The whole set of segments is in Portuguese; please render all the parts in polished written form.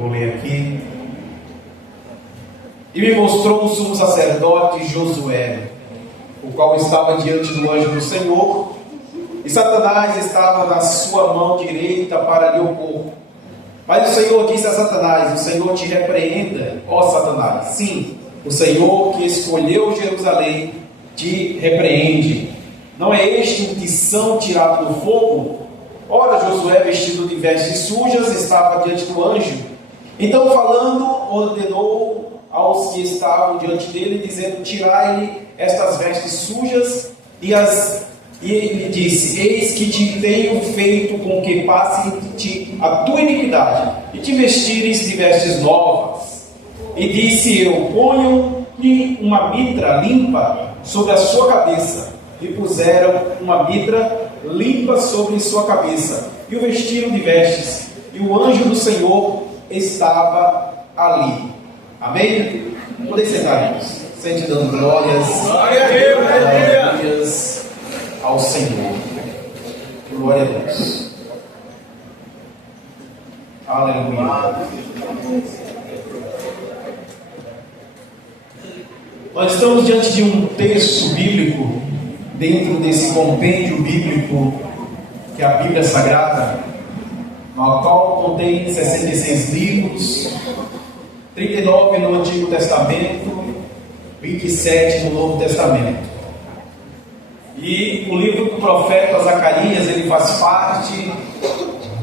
vou ler aqui. E me mostrou o sumo sacerdote Josué, o qual estava diante do anjo do Senhor, e Satanás estava na sua mão direita para lhe opor. Mas o Senhor disse a Satanás: o Senhor te repreenda, ó Satanás. Sim, o Senhor que escolheu Jerusalém te repreende. Não é este um tição tirado do fogo? Ora, Josué, vestido de vestes sujas, estava diante do anjo. Então, falando, ordenou aos que estavam diante dele, dizendo: tirai-lhe estas vestes sujas. E ele disse: eis que te tenho feito com que passe de ti a tua iniquidade, e te vestires de vestes novas. E disse eu: ponham-lhe uma mitra limpa sobre a sua cabeça. E puseram uma mitra limpa sobre sua cabeça, e o vestiram de vestes, e o anjo do Senhor estava ali. Amém? Podem sentar, irmãos. Sente dando glórias. Glória a Deus, glórias ao Senhor. Glória a Deus. Aleluia. Nós estamos diante de um texto bíblico, dentro desse compêndio bíblico que é a Bíblia Sagrada, no qual contém 66 livros, 39 no Antigo Testamento, 27 no Novo Testamento. E o livro do profeta Zacarias, ele faz parte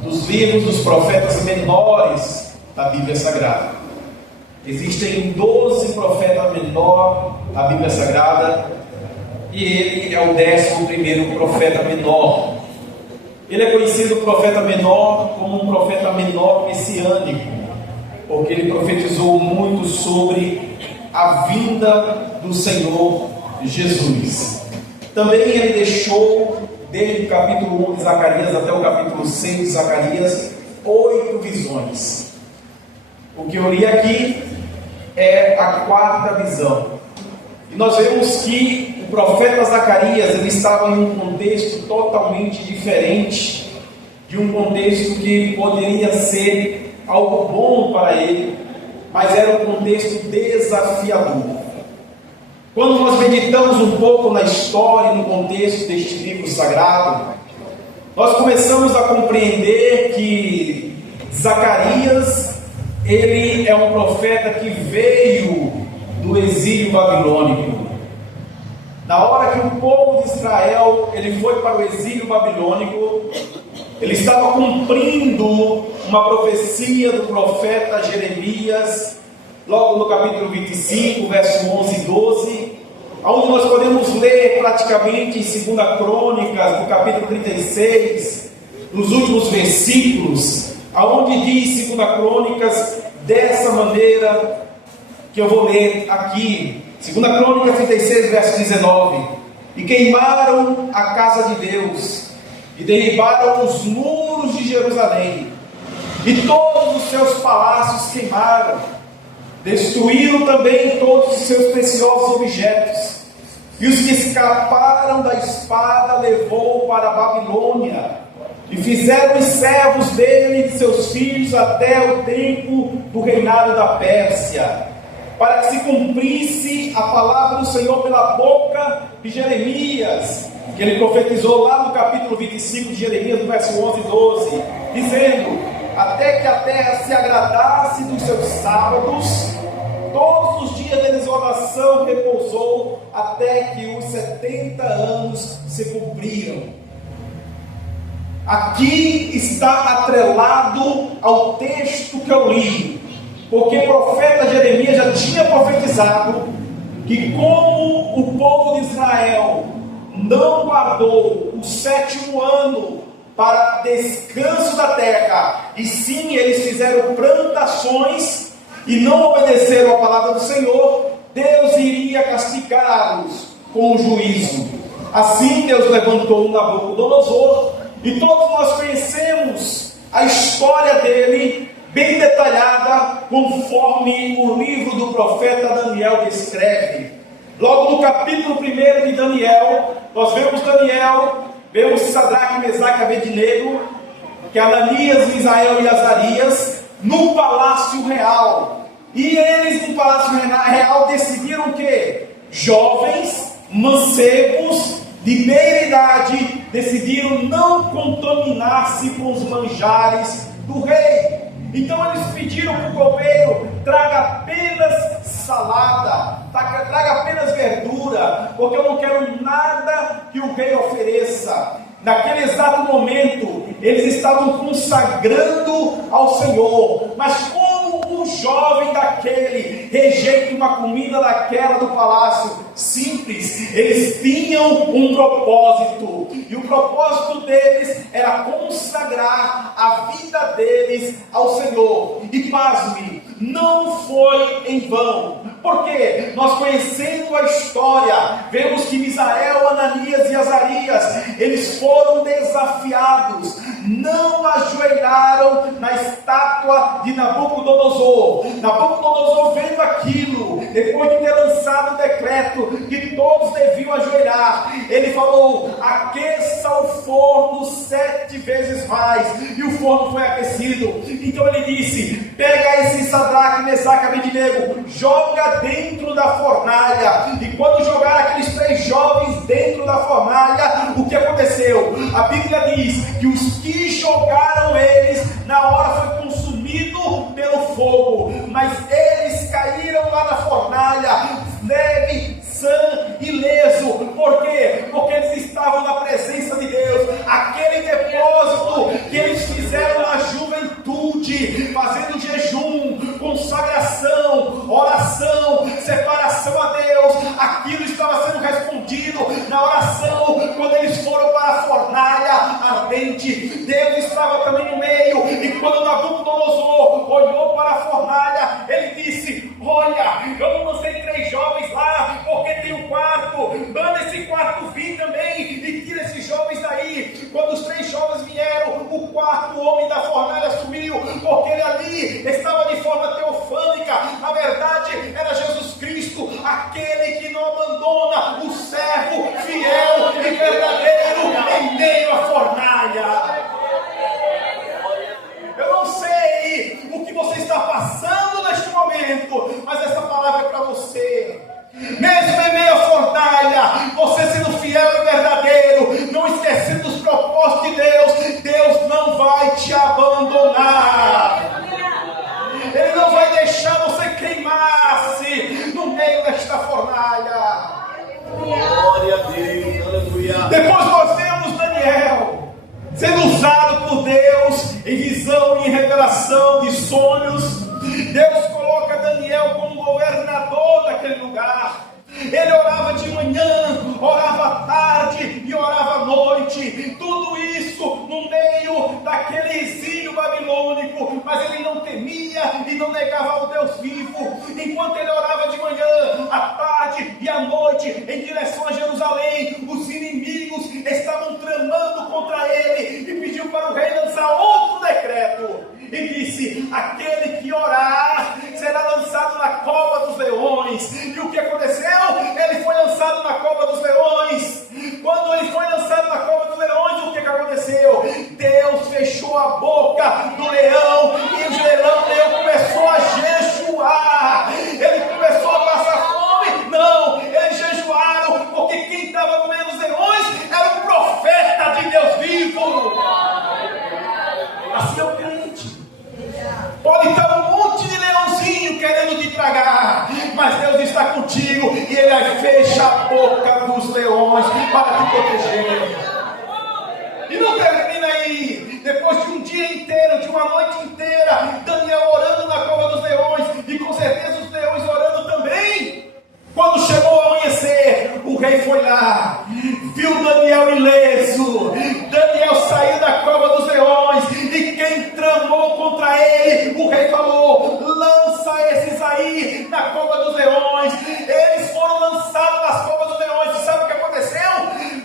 dos livros dos profetas menores da Bíblia Sagrada. Existem 12 profetas menores da Bíblia Sagrada, e ele é o 11º profeta menor. Ele é conhecido profeta menor como um profeta menor messiânico, porque ele profetizou muito sobre a vinda do Senhor Jesus. Também ele deixou, desde o capítulo 1 de Zacarias até o capítulo 6 de Zacarias, 8 visões. O que eu li aqui é a 4ª visão. E nós vemos que o profeta Zacarias, ele estava em um contexto totalmente diferente de um contexto que poderia ser algo bom para ele, mas era um contexto desafiador. Quando nós meditamos um pouco na história e no contexto deste livro sagrado, nós começamos a compreender que Zacarias, ele é um profeta que veio do exílio babilônico. Na hora que o povo de Israel ele foi para o exílio babilônico, ele estava cumprindo uma profecia do profeta Jeremias, logo no capítulo 25, verso 11 e 12, onde nós podemos ler praticamente em 2 Crônicas, no capítulo 36, nos últimos versículos, aonde diz 2 Crônicas dessa maneira que eu vou ler aqui. 2 Crônicas 36, verso 19: e queimaram a casa de Deus, e derribaram os muros de Jerusalém, e todos os seus palácios queimaram, destruíram também todos os seus preciosos objetos, e os que escaparam da espada levou para a Babilônia, e fizeram os servos dele e de seus filhos até o tempo do reinado da Pérsia, para que se cumprisse a palavra do Senhor pela boca de Jeremias, que ele profetizou lá no capítulo 25 de Jeremias, no verso 11 e 12, dizendo: até que a terra se agradasse dos seus sábados, todos os dias da exortação repousou, até que os 70 anos se cumpriram. Aqui está atrelado ao texto que eu li, porque o profeta Jeremias já tinha profetizado que, como o povo de Israel não guardou o 7º ano para descanso da terra, e sim eles fizeram plantações e não obedeceram a palavra do Senhor, Deus iria castigá-los com o juízo. Assim Deus levantou Nabucodonosor, e todos nós conhecemos a história dele bem detalhada, conforme o livro do profeta Daniel descreve. Logo no capítulo 1 de Daniel, nós vemos Daniel, vemos Sadraque, Mesaque e Abednego, que Ananias, Misael e Azarias no Palácio Real. E eles no Palácio Real decidiram o quê? Jovens, mancebos, de meia idade, decidiram não contaminar-se com os manjares do rei. Então eles pediram para o copeiro: traga apenas salada, traga apenas verdura, porque eu não quero nada que o rei ofereça. Naquele exato momento, eles estavam consagrando ao Senhor. Mas como um jovem daquele rejeita uma comida daquela do palácio? Simples, eles tinham um propósito, e o propósito deles era consagrar a vida deles ao Senhor. E pasme, não foi em vão, porque nós, conhecendo a história, vemos que Misael, Ananias e Azarias, eles foram desafiados, não ajoelharam na estátua de Nabucodonosor. Nabucodonosor, vendo aquilo, depois de ter lançado o decreto que todos deviam ajoelhar, ele falou: aqueça o forno 7 vezes mais, e o forno foi aquecido. Então ele disse: pega esse Sadraque, Mesaque e Abednego, joga dentro da fornalha. E quando jogaram aqueles 3 jovens dentro da fornalha, o que aconteceu? A Bíblia diz que os que jogaram eles, na hora foi consumido pelo fogo, mas eles caíram lá na fornalha, leve, sã, ileso. Por quê? Porque eles estavam na presença de Deus. Aquele depósito que eles fizeram na juventude, fazendo jejum, consagração, oração, separação a Deus, aquilo estava sendo respondido na oração. Quando eles foram para a fornalha ardente, Deus estava também no meio. E quando Nabucodonosor olhou para a fornalha, ele disse: olha, eu não lancei 3 jovens lá, porque tem um quarto, manda esse quarto vir também, e tira esses jovens daí. Quando os 3 jovens vieram, o 4º homem da fornalha sumiu, porque ele ali estava de forma teofânica. Na verdade, era Jesus Cristo, aquele que não abandona o servo fiel e verdadeiro em meio à fornalha. Eu não sei o que você está passando neste momento, mas essa palavra é para você. Mesmo em meio à fornalha, você sendo fiel e verdadeiro, não esquecendo dos propósitos de Deus, Deus não vai te abandonar. Ele não vai deixar você queimar-se no meio desta fornalha. Glória a Deus, aleluia. Depois nós vemos Daniel sendo usado por Deus em visão e em revelação de sonhos. Deus coloca Daniel como governador daquele lugar. Ele orava de manhã, orava à tarde e orava à noite. Tudo isso no meio daquele exílio babilônico, mas ele não temia e não negava ao Deus vivo. Enquanto ele orava de manhã, à tarde e à noite em direção a Jerusalém, os inimigos estavam tramando contra ele, e pediu para o rei lançar outro decreto. E disse: aquele que orar será lançado na cova dos leões. E o que aconteceu? Ele foi lançado na cova dos leões. Quando ele foi lançado na cova dos leões, o que aconteceu? Deus fechou a boca do leão, e o leão começou a jejuar. Ele começou a passar fome? Não, eles jejuaram, porque quem estava comendo os leões era o profeta de Deus vivo. Assim é o crente. Pode estar um monte de leãozinho querendo te tragar, mas Deus está contigo, e Ele fecha a boca dos leões para te proteger. E não termina aí. Depois de um dia inteiro, de uma noite inteira, Daniel orando na cova dos leões, e com certeza os leões orando também. Quando chegou o amanhecer, o rei foi lá, viu Daniel ileso. Daniel saiu da cova dos leões, e quem tramou contra ele, o rei falou: lança esses aí na cova dos leões. Eles foram lançados nas covas dos leões. E sabe o que aconteceu?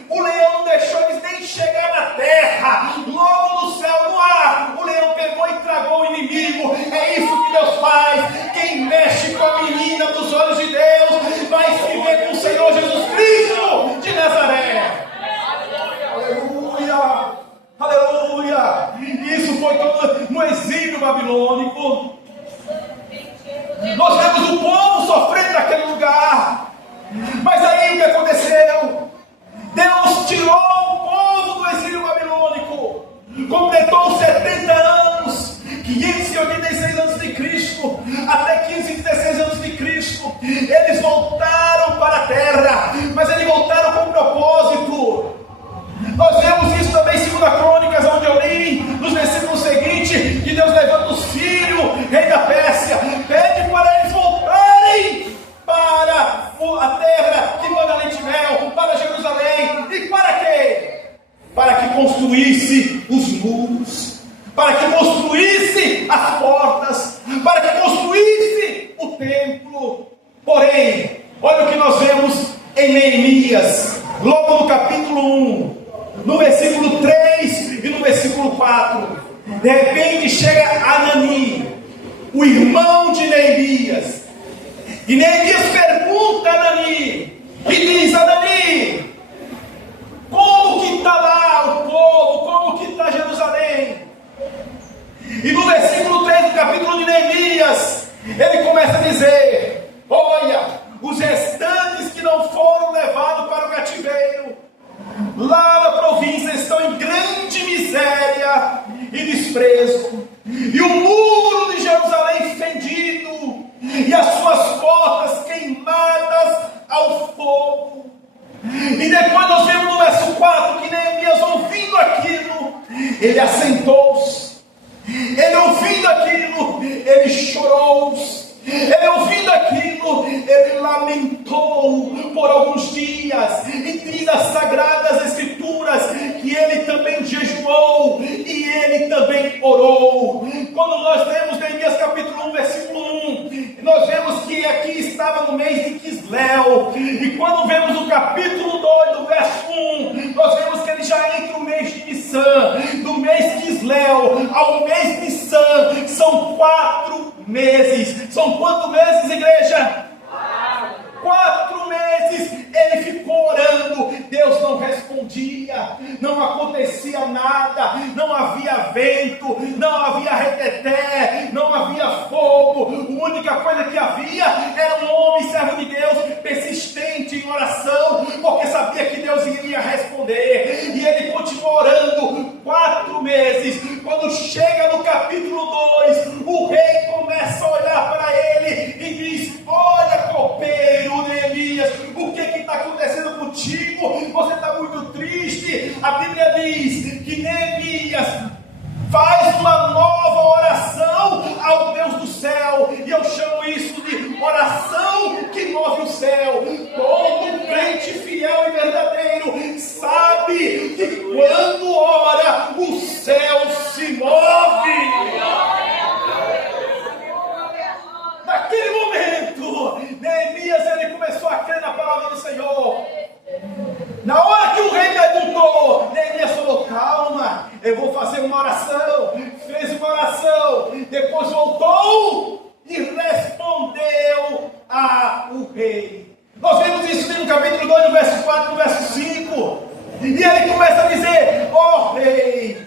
O leão não deixou eles nem chegar na terra. Logo no céu, no ar, o leão pegou e tragou o inimigo. É isso que Deus faz. Quem mexe com a menina dos olhos de Deus vai se ver com o Senhor Jesus Cristo de Nazaré. Aleluia, aleluia. Isso foi todo no exílio babilônico. babilônico. Nós vemos o povo sofrendo naquele lugar. Mas aí o que aconteceu? Deus tirou o povo do exílio babilônico. Completou 70 anos, 586 anos de Cristo, até 516 anos de Cristo. Eles voltaram para a terra, mas eles voltaram com um propósito. Nós vemos isso também em 2 Crônicas, onde eu li, nos versículos seguintes, que Deus levanta os filhos, rei da Pérsia, pede para eles voltarem para a terra que manda leite e mel, para Jerusalém. E para quê? Para que construísse os muros, para que construísse as portas, para que construísse o templo. Porém, olha o que nós vemos em Neemias, logo no capítulo 1, no versículo 3 e no versículo 4. De repente chega Anani, o irmão de Neemias, e Neemias pergunta a Anani, e diz: Anani, como que está lá o povo? Como que está Jerusalém? E no versículo 3 do capítulo de Neemias, ele começa a dizer: olha, os restantes que não foram levados para o cativeiro, lá na província, estão em grande miséria e desprezo. E o muro de Jerusalém fendido, e as suas portas queimadas ao fogo. E depois nós vemos no verso 4 que Neemias, ouvindo aquilo, ele assentou-se. Ele ouvindo aquilo, ele chorou. Ele ouvindo aquilo, ele lamentou por alguns dias. E diz as Sagradas Escrituras que ele também jejuou e ele também orou. Quando nós lemos Neemias capítulo 1, versículo 1, nós vemos que aqui estava no mês de Quisleu. E quando vemos o capítulo 2, do verso 1, nós vemos que ele já entra o mês de Nissan. Do mês Quisleu ao mês Nissan são 4 meses. São quantos meses, igreja? 4 meses ele ficou orando. Deus não respondia, não acontecia nada, não havia vento, não havia reteté, não havia fogo. A única coisa que havia era um homem servo de Deus persistente em oração, porque sabia que Deus iria responder. E ele continuou orando 4 meses. Quando chega no capítulo 2, o rei começa a olhar para ele e diz: olha, copeiro Neemias, o que está acontecendo contigo? Você está muito triste. A Bíblia diz que Neemias faz uma nova oração ao Deus do céu, e eu chamo isso de oração que move o céu. Todo crente fiel e verdadeiro sabe que quando ora, o céu se move. Naquele momento, Neemias ele começou a crer na palavra do Senhor. Na hora que o rei perguntou, Neemias falou: calma, eu vou fazer uma oração. Fez uma oração, depois voltou e respondeu ao rei. Nós vemos isso no capítulo 2, no verso 4, no verso 5. E ele começa a dizer: ó rei,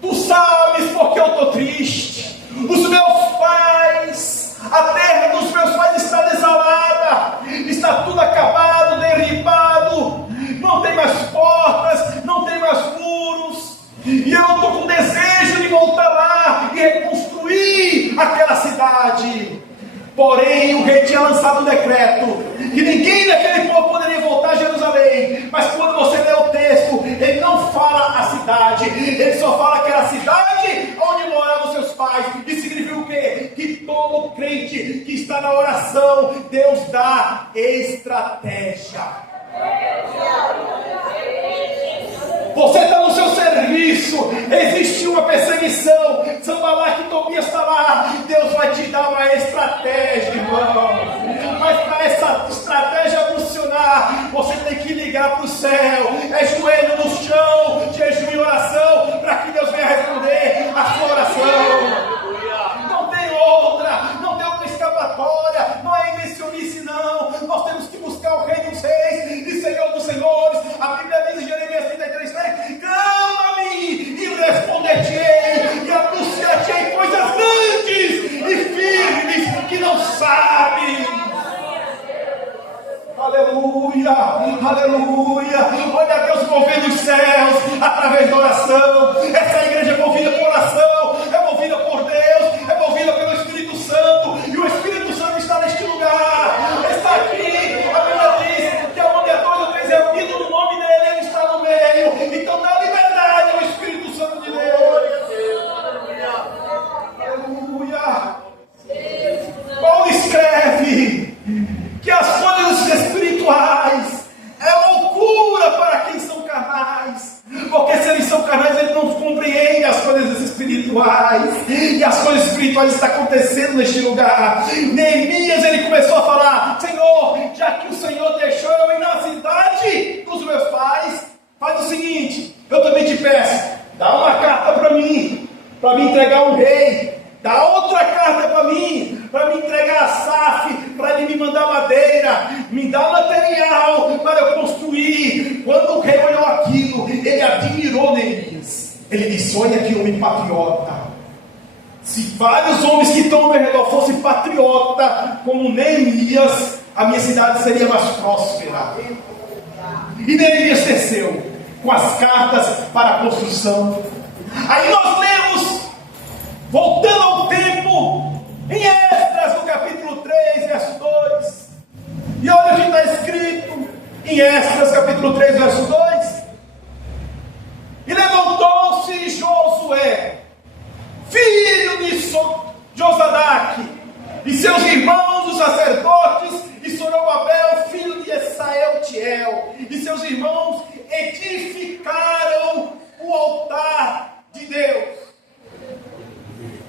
tu sabes porque eu estou triste. Os meus pais, a terra dos meus pais está desolada, está tudo acabado, derribado, não tem mais portas, não tem mais muros, e eu estou com desejo de voltar lá e reconstruir aquela cidade. Porém, o rei tinha lançado um decreto que ninguém daquele povo poderia voltar a Jerusalém. Mas quando você lê o texto, ele não fala a cidade, ele só fala que era a cidade onde moravam seus pais. E significa o quê? Que todo crente que está na oração, Deus dá estratégia. Você está no seu serviço, existe uma perseguição, Sanbalá e Tobias está lá, Deus vai te dar uma estratégia, irmão. Mas para essa estratégia funcionar, você tem que ligar para o céu, é joelho no chão, jejum e oração, para que Deus venha responder a sua oração. Não tem outra escapatória, não é invencionice não. Nós temos que buscar o Rei dos Reis e Senhor dos Senhores. A Bíblia diz em Jeremias 33:3: clama-me e responder-te-ei, e anunciar-te-ei que não sabe. Aleluia, aleluia. Olha Deus movendo os céus através da oração. Essa igreja é movida por oração, é movida por Deus, é movida pelo Espírito Santo. E o Espírito Santo está neste lugar, está aqui. A Bíblia diz que onde é dois ou três reunidos no nome dele, ele está no meio. Então dá liberdade ao Espírito Santo de Deus. Aleluia. Paulo escreve que as coisas espirituais é loucura para quem são carnais, porque se eles são carnais, eles não compreendem as coisas espirituais, e as coisas espirituais estão acontecendo neste lugar. Neemias, ele começou a falar: Senhor, já que o Senhor deixou eu ir na cidade dos meus pais, faz o seguinte, eu também te peço, dá uma carta para mim entregar um rei. Dá outra carta para mim entregar a SAF, para ele me mandar madeira, me dá material para eu construir. Quando o rei olhou aquilo, ele admirou Neemias. Ele disse: olha que homem patriota. Se vários homens que estão ao meu redor fossem patriota como Neemias, a minha cidade seria mais próspera. E Neemias desceu com as cartas para a construção. Aí nós lemos, voltando ao tempo, em Esdras, no capítulo 3, verso 2. E olha o que está escrito em Esdras, capítulo 3, verso 2. E levantou-se Josué, filho de Josadaque, e seus irmãos, os sacerdotes, e Zorobabel, filho de Esael-Tiel, e seus irmãos edificaram o altar de Deus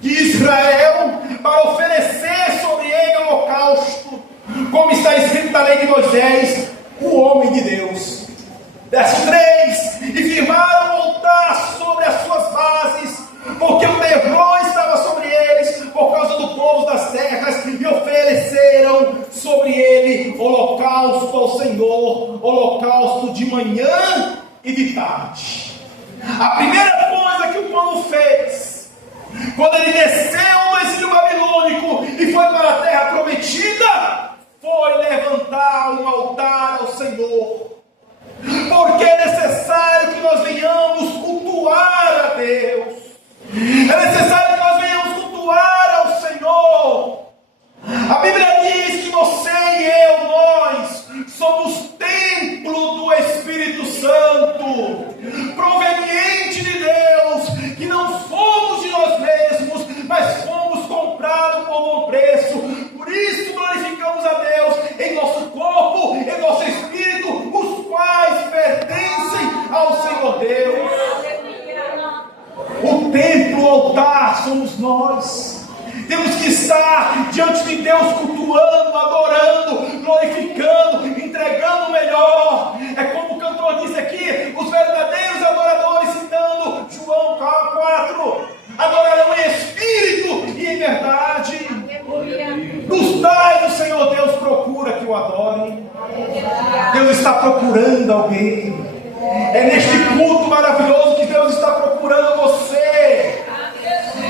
de Israel, para oferecer sobre ele holocausto, como está escrito na lei de Moisés, o homem de Deus. Verso 3: e firmaram o altar sobre as suas bases, porque o terror estava sobre eles, por causa do povo das terras, e ofereceram sobre ele holocausto ao Senhor, holocausto de manhã e de tarde. A primeira coisa que o povo fez, quando ele desceu do exílio babilônico e foi para a terra prometida, foi levantar um altar ao Senhor. Porque é necessário que nós venhamos cultuar a Deus. É necessário que nós venhamos cultuar ao Senhor. A Bíblia diz que você e eu, nós, somos templo do Espírito Santo, proveniente de Deus, que não somos de nós mesmos, mas fomos comprados por bom preço. Por isso glorificamos a Deus em nosso corpo, em nosso espírito, os quais pertencem ao Senhor Deus. O templo, o altar, somos nós. Temos que estar diante de Deus cultuando, adorando, glorificando, entregando o melhor. É como o cantor disse aqui, os verdadeiros adoradores, citando João 4, adorarão em espírito e em verdade. Nos tais o Senhor Deus procura que o adorem. Deus está procurando alguém. É neste culto maravilhoso que Deus está procurando você.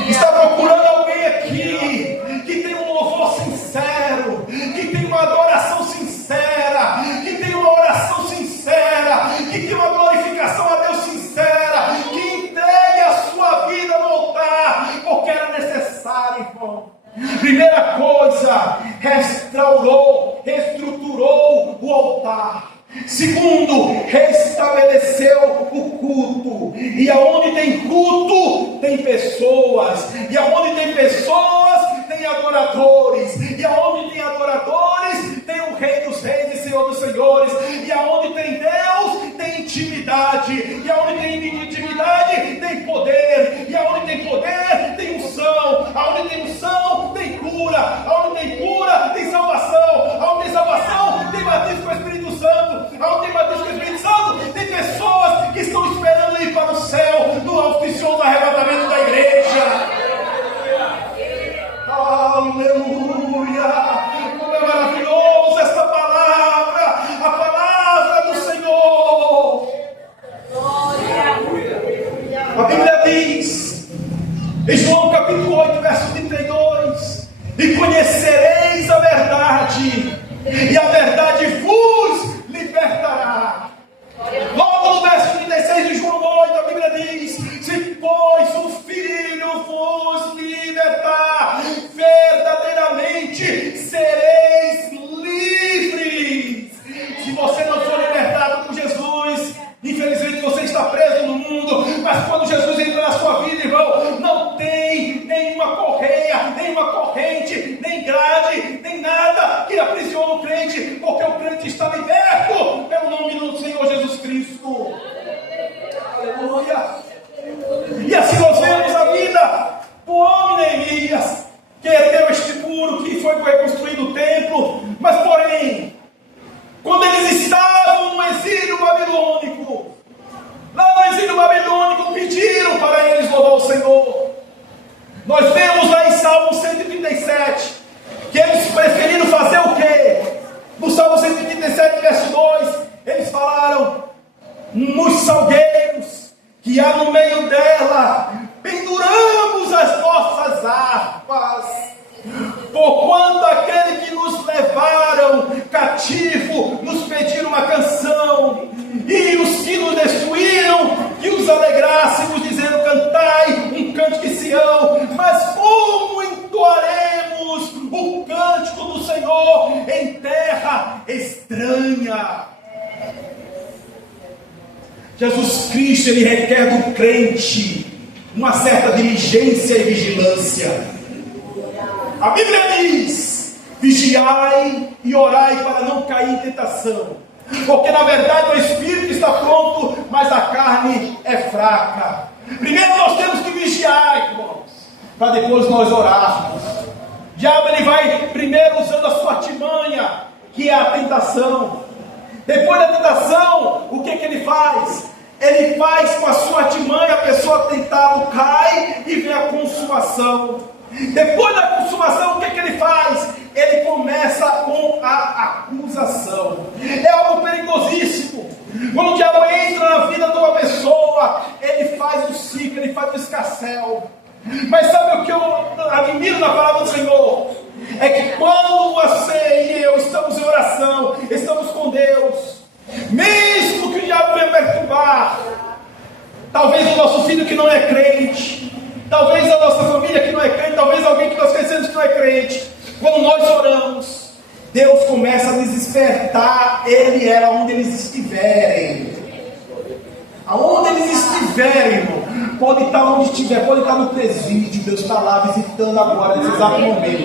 Está procurando alguém aqui que tem um louvor sincero, que tem uma adoração sincera, que tem uma oração sincera, que tem uma glorificação a Deus sincera, que entregue a sua vida no altar, porque era necessário, irmão. Primeira coisa, restaurou, reestruturou o altar. Segundo, restabeleceu o culto. E aonde tem culto, tem pessoas. E aonde tem pessoas, tem adoradores. E aonde tem adoradores, tem o Rei dos Reis e Senhor dos Senhores. E aonde tem Deus, tem intimidade. E aonde tem intimidade, tem poder. E aonde tem poder, tem unção. Aonde tem unção, tem cura. Aonde tem cura, tem salvação. Aonde tem salvação, tem batismo com o Espírito Santo. Aonde tem batismo com o Espírito Santo, tem pessoas que estão esperando ir para o céu no auspicioso arrebatamento da igreja. Aleluia! Como é maravilhoso esta palavra, a palavra do Senhor. A Bíblia diz em tenha nenhuma corrente, nem grade, nem nada que aprisione o crente, porque o crente está liberto pelo nome do Senhor Jesus Cristo. Aleluia! E assim nós vemos a vida do homem Neemias, que herdeu este muro, que foi reconstruído o templo, mas porém, quando eles estavam no exílio babilônico, lá no exílio babilônico, pediram para eles louvar o Senhor. Nós vemos lá em Salmo 137, que eles preferiram fazer o quê? No Salmo 137, verso 2, eles falaram: nos salgueiros que há no meio dela, penduramos as nossas harpas, porquanto aquele que nos levaram cativo nos pediram uma canção, e os que nos destruíram, que os alegrássemos, dizendo: cantai um cântico de Sião. Mas como entoaremos o cântico do Senhor em terra estranha? Jesus Cristo, Ele requer do crente uma certa diligência e vigilância. A Bíblia diz: vigiai e orai para não cair em tentação, porque na verdade o Espírito está pronto, mas a carne é fraca. Primeiro nós temos que vigiar, irmãos, para depois nós orarmos. O diabo, ele vai primeiro usando a sua artimanha, que é a tentação. Depois da tentação, o que ele faz? Ele faz com a sua artimanha a pessoa tentá-lo, cai e vem a consumação. Depois da consumação, o que ele faz? Ele começa com a acusação. É algo perigosíssimo. Quando o diabo entra na vida de uma pessoa, ele faz o ciclo, ele faz o escarcéu. Mas sabe o que eu admiro na palavra do Senhor? É que quando você e eu estamos em oração, estamos com Deus, mesmo que o diabo venha perturbar, talvez o nosso filho que não é crente, talvez a nossa família que não é crente, talvez alguém que nós conhecemos que não é crente, quando nós oramos, Deus começa a nos despertar ele e ela onde eles estiverem. Aonde eles estiverem, irmão, pode estar onde estiver, pode estar no presídio, Deus está lá visitando agora, nesse exato momento.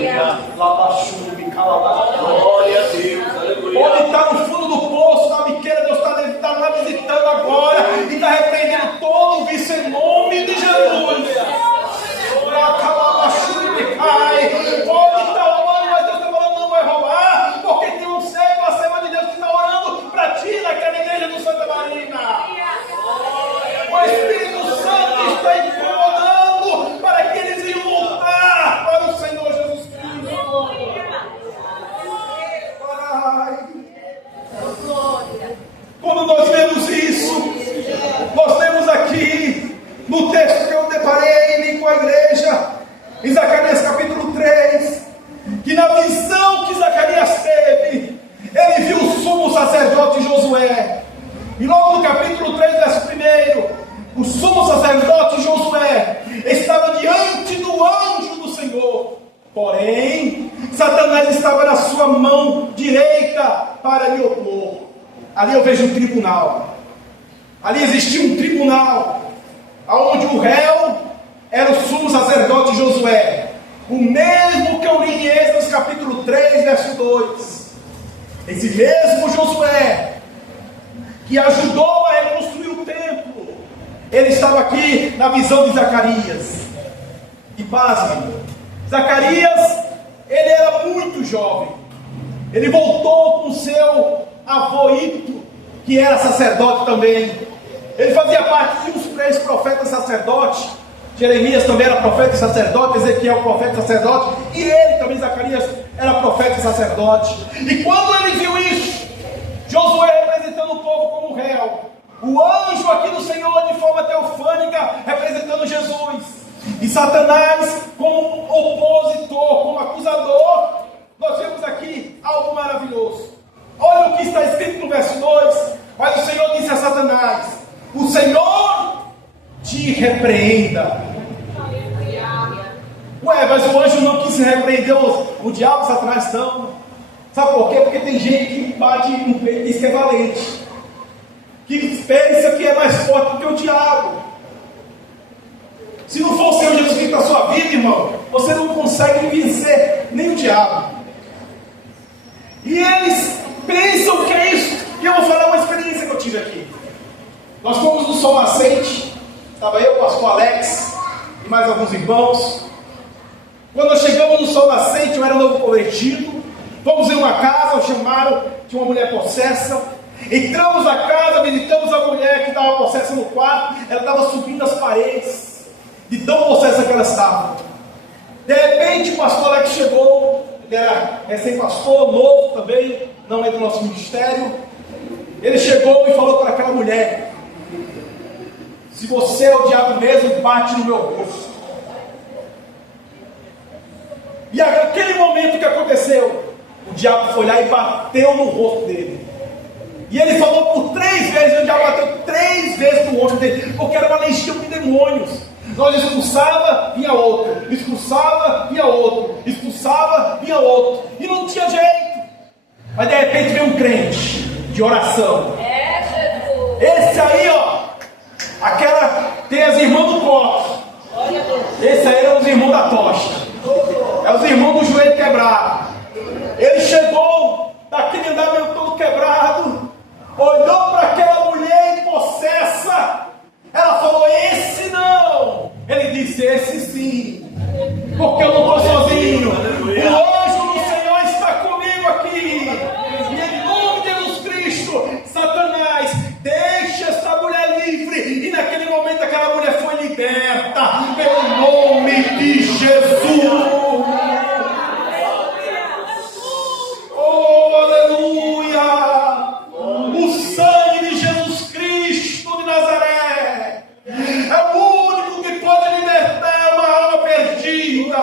Glória a Deus, aleluia. Pode estar no fundo do poço, na biqueira, Deus está lá visitando agora e está repreendendo todo o vício em nome de Jesus. Pode estar orando, mas Deus está falando: não vai roubar, porque tem um servo acima de Deus que está orando para ti naquela igreja do Santa Marina. O Espírito Santo está incomodando para que eles venham voltar para o Senhor Jesus Cristo. Quando nós vemos isso, nós temos aqui no texto que eu deparei com a igreja, em Zacarias capítulo 3, que na visão que Zacarias teve, ele viu o sumo sacerdote Josué. E logo no capítulo 3, verso 1, o sumo sacerdote Josué estava diante do anjo do Senhor. Porém, Satanás estava na sua mão direita para lhe opor. Ali eu vejo um tribunal. Ali existia um tribunal, onde o réu era o sumo sacerdote Josué. O mesmo que eu li em Êxodo capítulo 3, verso 2. Esse mesmo Josué, que ajudou a reconstruir o templo, ele estava aqui na visão de Zacarias. E pasmem, Zacarias, ele era muito jovem. Ele voltou com seu avô Ito, que era sacerdote também. Ele fazia parte de uns 3 profetas sacerdotes. Jeremias também era profeta e sacerdote, Ezequiel profeta e sacerdote, e ele também, Zacarias, era profeta e sacerdote. E quando ele viu isso, Josué representando o povo como réu, o anjo aqui do Senhor de forma teofânica representando Jesus, e Satanás como opositor, como acusador, nós vemos aqui algo maravilhoso. Olha o que está escrito no verso 2. Mas o Senhor disse a Satanás: o Senhor te repreenda. Ué, mas o anjo não quis repreender o diabo, Satanás não. Sabe por quê? Porque tem gente que bate no peito e diz que é valente, que pensa que é mais forte do que o diabo. Se não for o Senhor Jesus Cristo na sua vida, irmão, você não consegue conseguem vencer nem o diabo. E eles pensam que é isso. E eu vou falar uma experiência que eu tive aqui. Nós fomos no Sol Nascente. Estava eu, o pastor Alex e mais alguns irmãos. Quando nós chegamos no Sol Nascente, eu era novo convertido. Fomos em uma casa, chamaram de uma mulher possessa. Entramos na casa, visitamos a mulher que estava possessa no quarto. Ela estava subindo as paredes, de tão possessa que ela estava. De repente o pastor Alex chegou. Ele era recém-pastor, novo também, não é do nosso ministério. Ele chegou e falou para aquela mulher: se você é o diabo mesmo, bate no meu rosto. E naquele momento que aconteceu, o diabo foi lá e bateu no rosto dele. E ele falou por 3 vezes, o diabo bateu 3 vezes no rosto dele, porque era uma legião de demônios. Nós expulsava, vinha outro, expulsava, vinha outro, expulsava, vinha outro, e não tinha jeito. Mas de repente veio um crente de oração. Esse aí, ó, tem as irmãs do copo. Esse aí eram os irmãos da tocha. É os irmãos do joelho quebrado. Ele chegou daquele andamento todo quebrado, olhou para aquela mulher possessa. Ela falou: esse não. Ele disse: esse sim, porque eu não estou sozinho. O anjo do Senhor está comigo aqui. E em nome de Jesus Cristo, Satanás, deixa esta mulher livre. E naquele momento aquela mulher foi liberta pelo nome de Jesus. Oh, aleluia! O sangue de Jesus Cristo de Nazaré é o único que pode libertar uma alma perdida.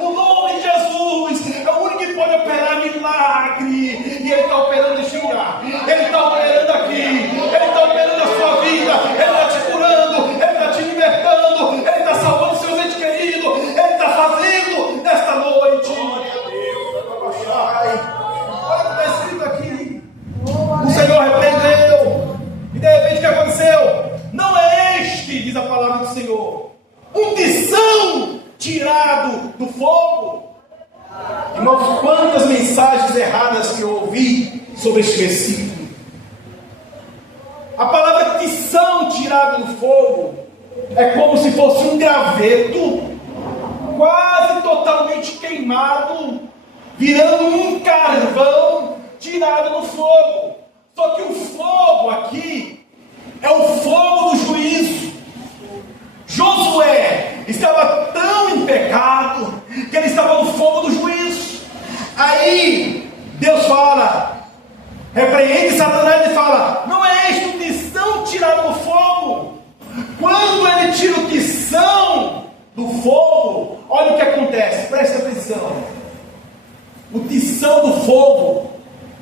O nome de Jesus é o único que pode operar milagre. E Ele está operando neste lugar. Ele está operando aqui. Ele está operando na sua vida. Ele está te curando. Ele está te libertando. Ele está salvando seus entes queridos. Ele está fazendo nesta noite. Olha o que está escrito aqui. O Senhor repreendeu. E de repente o que aconteceu? Não é este, diz a palavra do Senhor, um tição tirado do fogo. Irmãos, quantas mensagens erradas que eu ouvi sobre este versículo. A palavra tição tirado do fogo é como se fosse um graveto quase totalmente queimado, virando um carvão tirado do fogo. Só que o fogo aqui é o fogo do juízo. Josué estava tão em pecado que ele estava no fogo do juízo. Aí Deus fala, repreende Satanás e fala: não é este o tição tirado do fogo? Quando ele tira o tição do fogo, olha o que acontece, presta atenção. O tição do fogo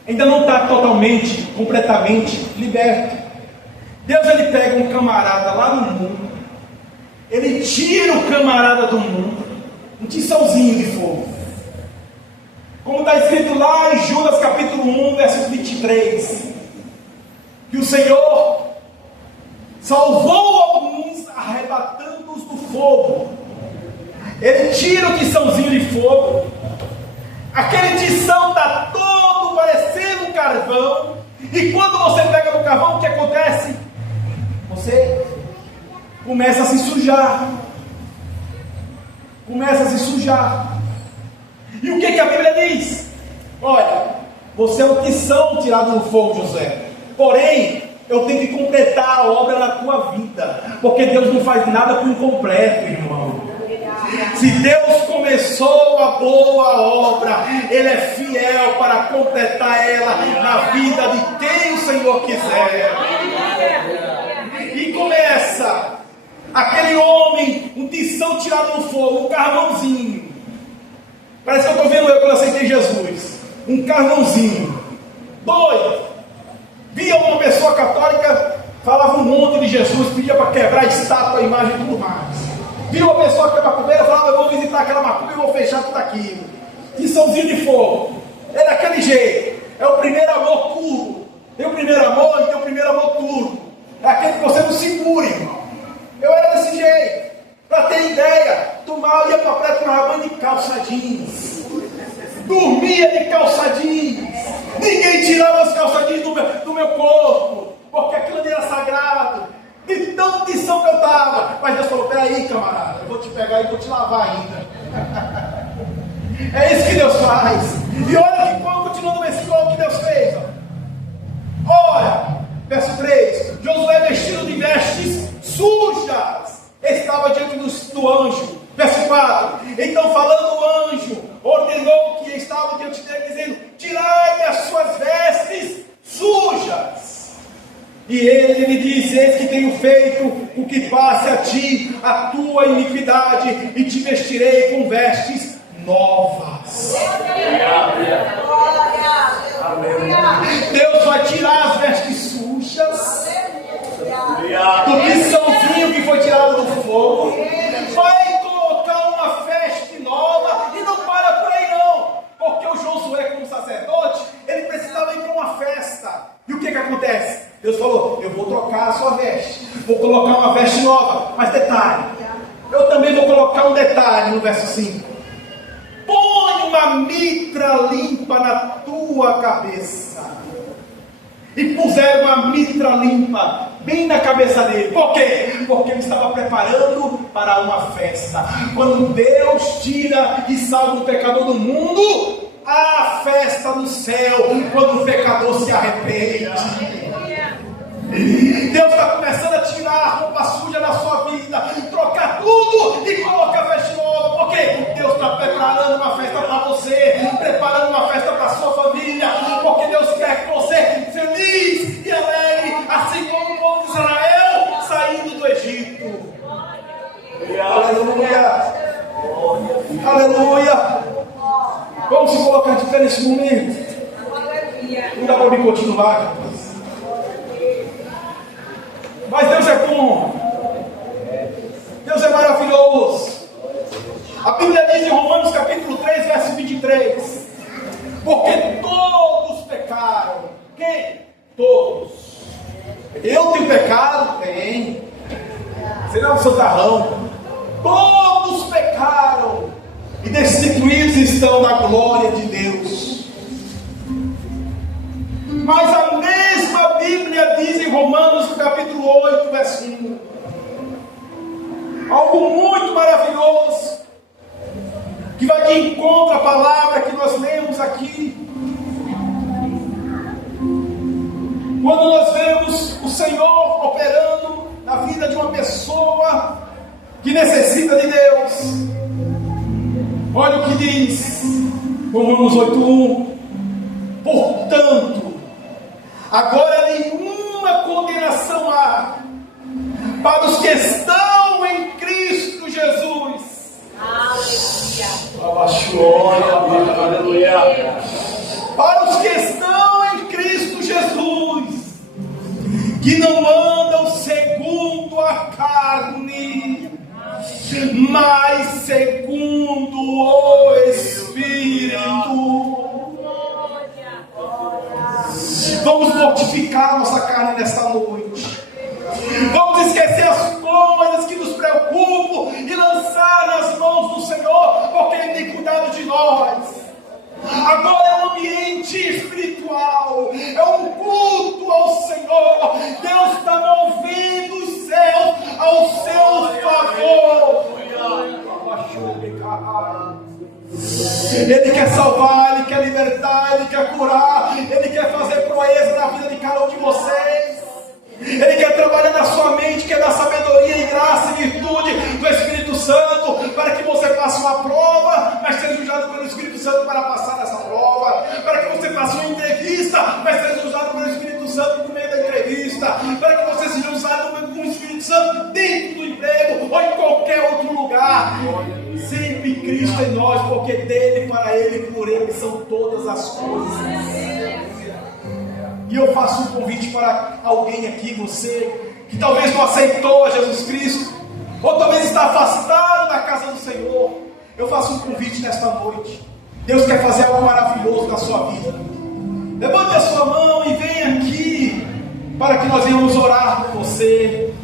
ainda não está totalmente, completamente liberto. Deus, ele pega um camarada lá no mundo, ele tira o camarada do mundo, um tiçãozinho de fogo, como está escrito lá em Judas capítulo 1, versículo 23, que o Senhor salvou alguns, arrebatando-os do fogo. Ele tira o tiçãozinho de fogo, aquele tição está todo parecendo um carvão, e quando você pega no carvão, o que acontece? Você começa a se sujar. Começa a se sujar. E o que a Bíblia diz? Olha, você é o tição tirado do fogo, José. Porém, eu tenho que completar a obra na tua vida. Porque Deus não faz nada por incompleto, irmão. Se Deus começou a boa obra, Ele é fiel para completar ela na vida de quem o Senhor quiser. E começa aquele homem, um tição tirado do fogo, um carvãozinho. Parece que eu estou vendo eu quando eu aceitei Jesus. Um carvãozinho. Doido. Via uma pessoa católica, falava um monte de Jesus, pedia para quebrar a estátua, a imagem e tudo mais. Via uma pessoa que é macumbeira, falava: eu vou visitar aquela macumba e vou fechar tudo aquilo. Tiçãozinho de fogo. É daquele jeito. É o primeiro amor puro. Tem o primeiro amor e tem o primeiro amor puro. É aquele que você não segura, irmão. Eu era desse jeito. Para ter ideia, tomava, ia para a praia, tomava banho de calça jeans, dormia de calça jeans, ninguém tirava as calça jeans do meu corpo, porque aquilo ali era sagrado, de tão lição que eu estava. Mas Deus falou: peraí, camarada, eu vou te pegar e vou te lavar ainda. É isso que Deus faz. E olha que quando continua no versículo, olha o que Deus fez. Ora, verso 3: Josué, vestido de vestes sujas, estava diante do anjo. Verso 4: então, falando o anjo, ordenou que estava diante dele, dizendo: tirai as suas vestes sujas. E ele lhe disse: eis que tenho feito o que passe a ti a tua iniquidade, e te vestirei com vestes novas. Deus vai tirar as vestes sujas do liçãozinho que foi tirado do fogo, vai colocar uma veste nova, e não para por aí não, porque o Josué, como sacerdote, ele precisava ir para uma festa. E o que acontece? Deus falou: eu vou trocar a sua veste, vou colocar uma veste nova. Mas detalhe, eu também vou colocar um detalhe no verso 5: põe uma mitra limpa na tua cabeça. E puseram uma mitra limpa bem na cabeça dele. Por quê? Porque ele estava preparando para uma festa. Quando Deus tira e salva o pecador do mundo, há festa no céu quando o pecador se arrepende. Deus está começando a tirar a roupa suja da sua vida, trocar tudo e colocar veste nova. Por quê? Deus está preparando uma festa para você, preparando uma festa para a sua família, porque Deus quer que você feliz e alegre, assim como o povo de Israel saindo do Egito. Aleluia! Aleluia! Vamos se colocar de pé nesse momento. Não dá para me continuar, rapaz. Mas Deus é bom. Deus é maravilhoso. A Bíblia diz em Romanos capítulo 3, verso 23: porque todos pecaram. Quem? Todos. Eu tenho pecado? Tem. Você não é um santarrão. Todos pecaram e destituídos estão da glória de Deus. Mas a mesma Bíblia diz em Romanos capítulo 8, verso 1, algo muito maravilhoso, que vai de encontro à palavra que nós lemos aqui. Quando nós vemos o Senhor operando na vida de uma pessoa que necessita de Deus, olha o que diz Romanos 8:1: portanto, agora nenhuma condenação há para os que estão em Cristo Jesus. Aleluia. Para os que estão em Cristo Jesus, que não andam segundo a carne, mas segundo o Espírito. Vamos mortificar nossa carne nesta noite. Vamos esquecer as coisas que nos preocupam e lançar nas mãos do Senhor, porque Ele tem cuidado de nós. Agora é um ambiente espiritual, é um culto ao Senhor. Deus está movendo os céus ao seu favor. Ele quer salvar, Ele quer libertar, Ele quer curar, Ele quer fazer proeza na vida de cada um de vocês. Ele quer trabalhar na sua mente, quer dar sabedoria e graça e virtude do Espírito Santo, para que você faça uma prova, mas seja usado pelo Espírito Santo para passar nessa prova, para que você faça uma entrevista, mas seja usado pelo Espírito Santo no meio da entrevista, para que você seja usado pelo Espírito Santo dentro do emprego ou em qualquer outro lugar. Sempre Cristo em nós, porque dele, para ele e por ele são todas as coisas. E eu faço um convite para alguém aqui, você que talvez não aceitou a Jesus Cristo, ou talvez está afastado da casa do Senhor. Eu faço um convite nesta noite. Deus quer fazer algo maravilhoso na sua vida. Levante a sua mão e venha aqui, para que nós venhamos orar por você.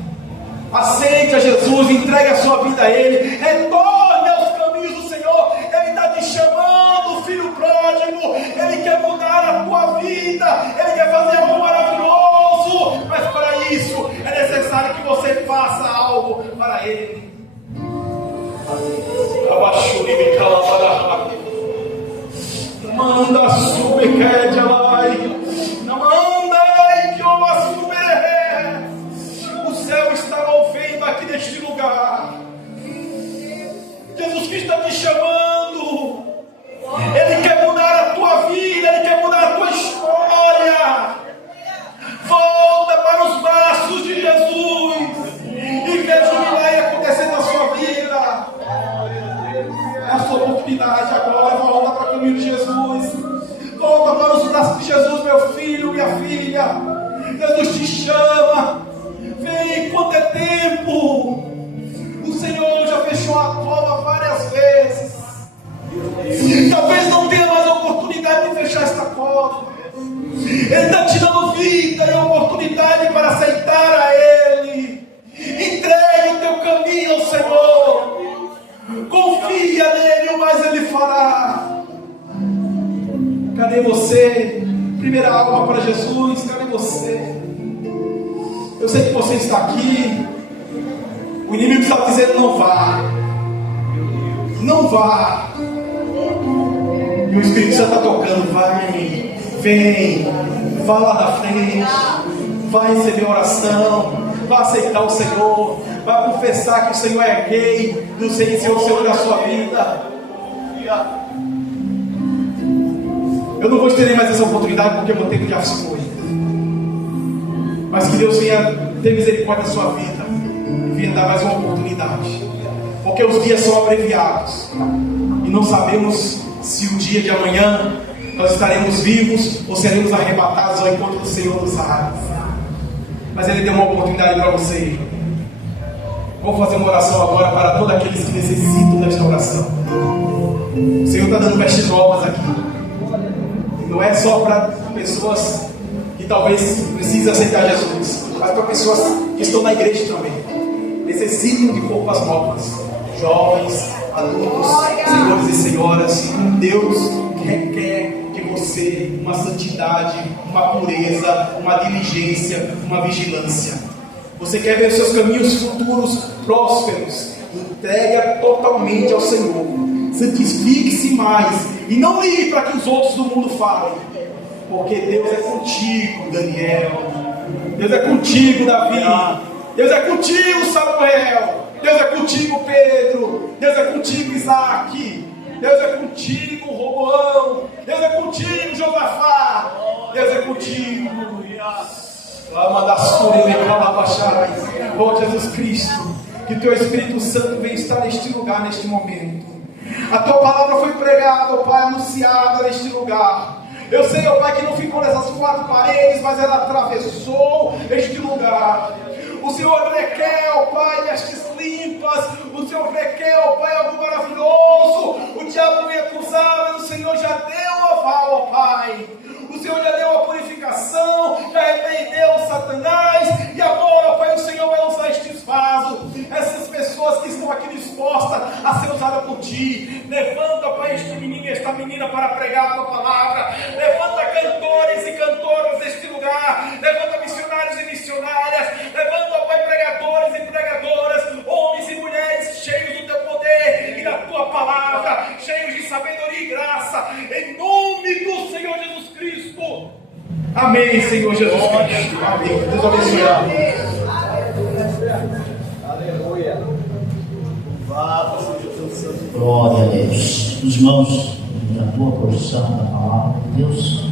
Aceite a Jesus, entregue a sua vida a Ele, retorne aos caminhos do Senhor. Ele está te chamando, filho pródigo. Ele quer mudar a tua vida, Ele quer fazer algo maravilhoso, mas para isso é necessário que você faça algo para Ele. Manda subir, não manda que eu o céu está movendo aqui neste lugar. Jesus Cristo está te chamando. Ele quer mudar a tua vida, Ele quer mudar a tua história. Volta para os braços de Jesus e veja o milagre acontecer na sua vida. É a sua oportunidade agora. Volta para o caminho de Jesus. Volta para os braços de Jesus, meu filho, minha filha. Jesus te chama. Vem, quanto é tempo. O Senhor já fechou a cova várias vezes. Talvez não tenha mais a oportunidade de fechar esta cova. Ele está te dando vida e oportunidade para aceitar a Ele. Entregue o teu caminho ao Senhor. Confia nele, o mais Ele fará. Cadê você? Primeira alma para Jesus. Cadê você? Eu sei que você está aqui. O inimigo está dizendo: não vá. Não vá. E o Espírito Santo está tocando: vai, vem, vá lá na frente, vai receber oração, vai aceitar o Senhor, vai confessar que o Senhor é rei, do Senhor da sua vida. Eu não vou estender mais essa oportunidade porque o meu tempo já se foi. Mas que Deus venha ter misericórdia da sua vida e venha dar mais uma oportunidade, porque os dias são abreviados e não sabemos se o dia de amanhã nós estaremos vivos ou seremos arrebatados ao encontro do Senhor dos ares. Mas Ele deu uma oportunidade para você. Vamos fazer uma oração agora para todos aqueles que necessitam desta oração. O Senhor está dando vestes novas aqui. Não é só para pessoas que talvez precisem aceitar Jesus, mas para pessoas que estão na igreja também, necessitam de roupas novas. Jovens, adultos, senhores e senhoras, Deus requer de você uma santidade, uma pureza, uma diligência, uma vigilância. Você quer ver seus caminhos futuros prósperos? Entrega totalmente ao Senhor. Santifique-se mais e não ligue para que os outros do mundo falem, porque Deus é contigo, Daniel. Deus é contigo, Davi. Deus é contigo, Samuel. Deus é contigo, Pedro. Deus é contigo, Isaac. Deus é contigo, Roboão. Deus é contigo, Josafá. Deus é contigo. Oh Jesus Cristo, que o teu Espírito Santo venha estar neste lugar, neste momento. A tua palavra foi pregada, ó Pai, anunciada neste lugar. Eu sei, ó Pai, que não ficou nessas quatro paredes, mas ela atravessou este lugar. O Senhor requer, ó Pai, vestes limpas. O Senhor requer, ó Pai, algo maravilhoso. O diabo vem acusar, mas o Senhor já deu o aval, ó Pai. O Senhor já deu a purificação, já repreendeu Satanás. E agora, ó Pai, o Senhor vai usar estes vasos, essas pessoas que estão aqui dispostas a ser usadas por Ti. Levanta, ó Pai, este menino e esta menina para pregar a Tua palavra. Levanta cantores e cantoras deste lugar. Levanta missionários e missionárias. Levanta, ó Pai, pregadores e pregadoras, homens e mulheres cheios do Teu poder e da Tua palavra, cheios de sabedoria e graça, em nome do Senhor Jesus Cristo. Amém, Senhor Jesus Cristo. Amém. Deus abençoe. Aleluia. Glória a Deus. Os irmãos da tua porção da palavra de Deus,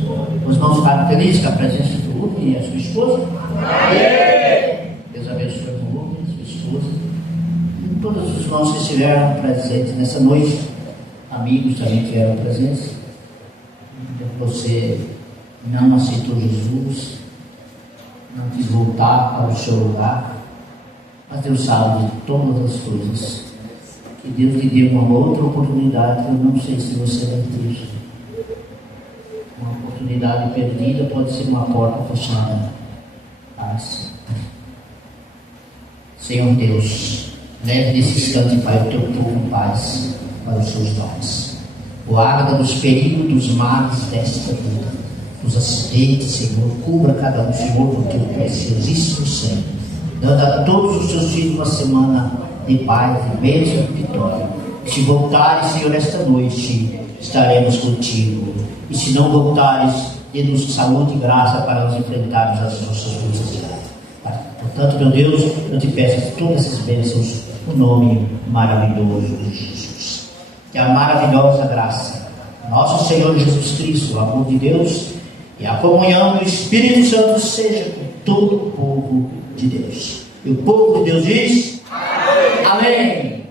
os irmãos ficaram felizes com a presença do Rubem e a sua esposa? Amém. Deus abençoe o Rubem e a sua esposa. E todos os irmãos que estiveram presentes nessa noite, amigos também tiveram presença. Você não aceitou Jesus, não quis voltar para o seu lugar, mas Deus sabe de todas as coisas. Que Deus lhe dê uma outra oportunidade, eu não sei se você vai ter. Uma oportunidade perdida pode ser uma porta fechada. Senhor Deus, leve nesse instante, Pai, o teu povo em paz para os seus lares. Guarda dos perigos, dos males desta vida, dos acidentes, Senhor. Cubra cada um, Senhor, com o teu preciosíssimo sangue, dando a todos os teus filhos uma semana de paz, de bênção e vitória. Se voltares, Senhor, esta noite, estaremos contigo. E se não voltares, dê-nos saúde e graça para nos enfrentarmos as nossas lutas diárias. Portanto, meu Deus, eu te peço todas essas bênçãos no nome maravilhoso de Jesus. Que a maravilhosa graça, nosso Senhor Jesus Cristo, o amor de Deus e a comunhão do Espírito Santo seja com todo o povo de Deus. E o povo de Deus diz: Amém. Amém.